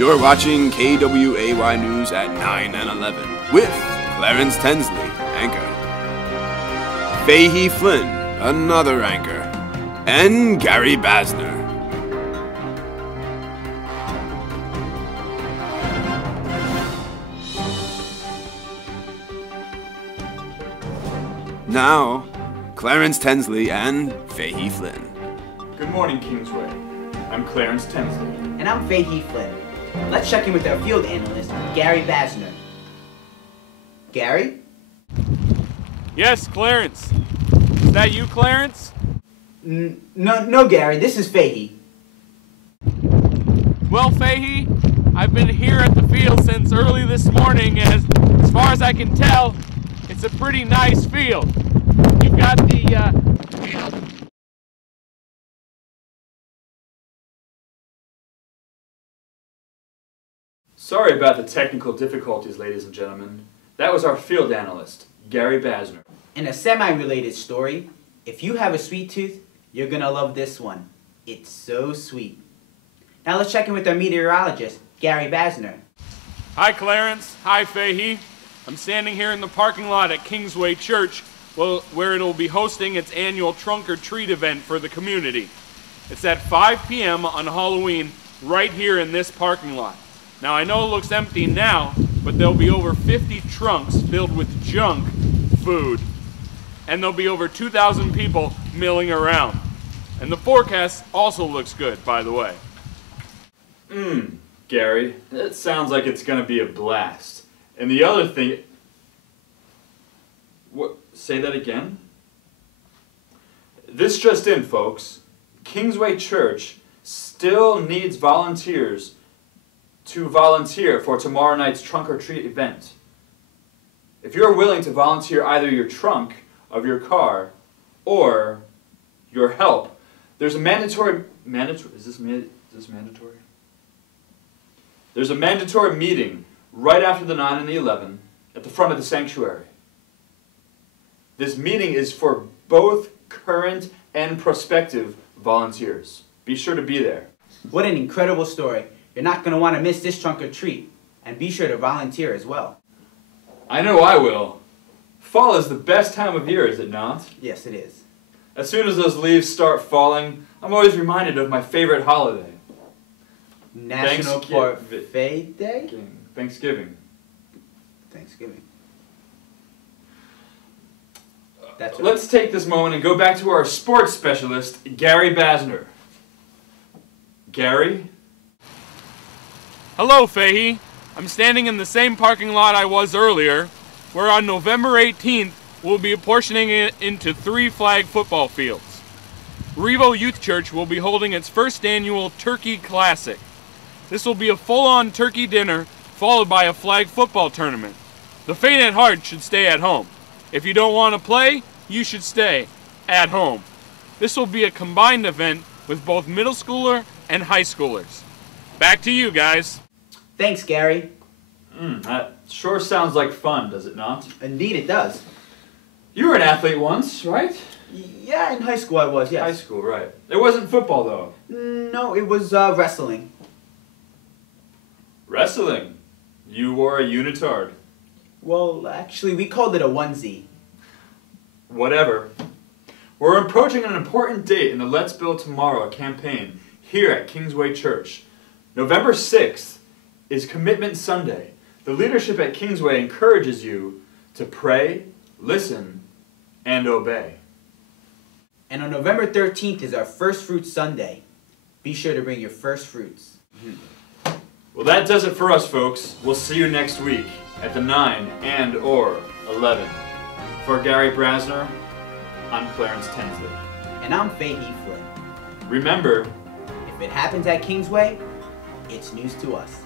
You're watching KWAY News at 9 and 11 with Clarence Tensley, anchor, Fahey Flinn, another anchor, and Gary Basner. Now, Clarence Tensley and Fahey Flinn. Good morning, Kingsway. I'm Clarence Tensley. And I'm Fahey Flinn. Let's check in with our field analyst, Gary Basner. Gary? Yes, Clarence. Is that you, Clarence? No, Gary. This is Fahey. Well, Fahey, I've been here at the field since early this morning, and as far as I can tell, it's a pretty nice field. You've got the, Sorry about the technical difficulties, ladies and gentlemen. That was our field analyst, Gary Basner. In a semi-related story, if you have a sweet tooth, you're gonna love this one. It's so sweet. Now let's check in with our meteorologist, Gary Basner. Hi, Clarence. Hi, Fahey. I'm standing here in the parking lot at Kingsway Church, where it'll be hosting its annual trunk or treat event for the community. It's at 5 p.m. on Halloween, right here in this parking lot. Now, I know it looks empty now, but there'll be over 50 trunks filled with junk food. And there'll be over 2,000 people milling around. And the forecast also looks good, by the way. Gary, it sounds like it's gonna be a blast. And the other thing... What? Say that again? This just in, folks. Kingsway Church still needs volunteers to volunteer for tomorrow night's trunk or treat event. If you're willing to volunteer either your trunk of your car or your help, there's a mandatory There's a mandatory meeting right after the 9 and the 11 at the front of the sanctuary. This meeting is for both current and prospective volunteers. Be sure to be there. What an incredible story. You're not going to want to miss this trunk or treat. And be sure to volunteer as well. I know I will. Fall is the best time of year, is it not? Yes, it is. As soon as those leaves start falling, I'm always reminded of my favorite holiday. National Parfait Day? Thanksgiving. That's right. Let's take this moment and go back to our sports specialist, Gary Basner. Gary? Hello, Fahey. I'm standing in the same parking lot I was earlier, where on November 18th, we'll be apportioning it into 3 flag football fields. Revo Youth Church will be holding its first annual Turkey Classic. This will be a full-on turkey dinner, followed by a flag football tournament. The faint at heart should stay at home. If you don't want to play, you should stay at home. This will be a combined event with both middle schooler and high schoolers. Back to you guys. Thanks, Gary. That sure sounds like fun, does it not? Indeed it does. You were an athlete once, right? Yeah, in high school I was, yes. High school, right. It wasn't football, though. No, it was wrestling. Wrestling? You wore a unitard. Well, actually, we called it a onesie. Whatever. We're approaching an important date in the Let's Build Tomorrow campaign here at Kingsway Church. November 6th is Commitment Sunday. The leadership at Kingsway encourages you to pray, listen, and obey. And on November 13th is our First Fruits Sunday. Be sure to bring your first fruits. Well, that does it for us, folks. We'll see you next week at the 9 and or 11. For Gary Basner, I'm Clarence Tensley. And I'm Fahey Flinn. Remember, if it happens at Kingsway, it's news to us.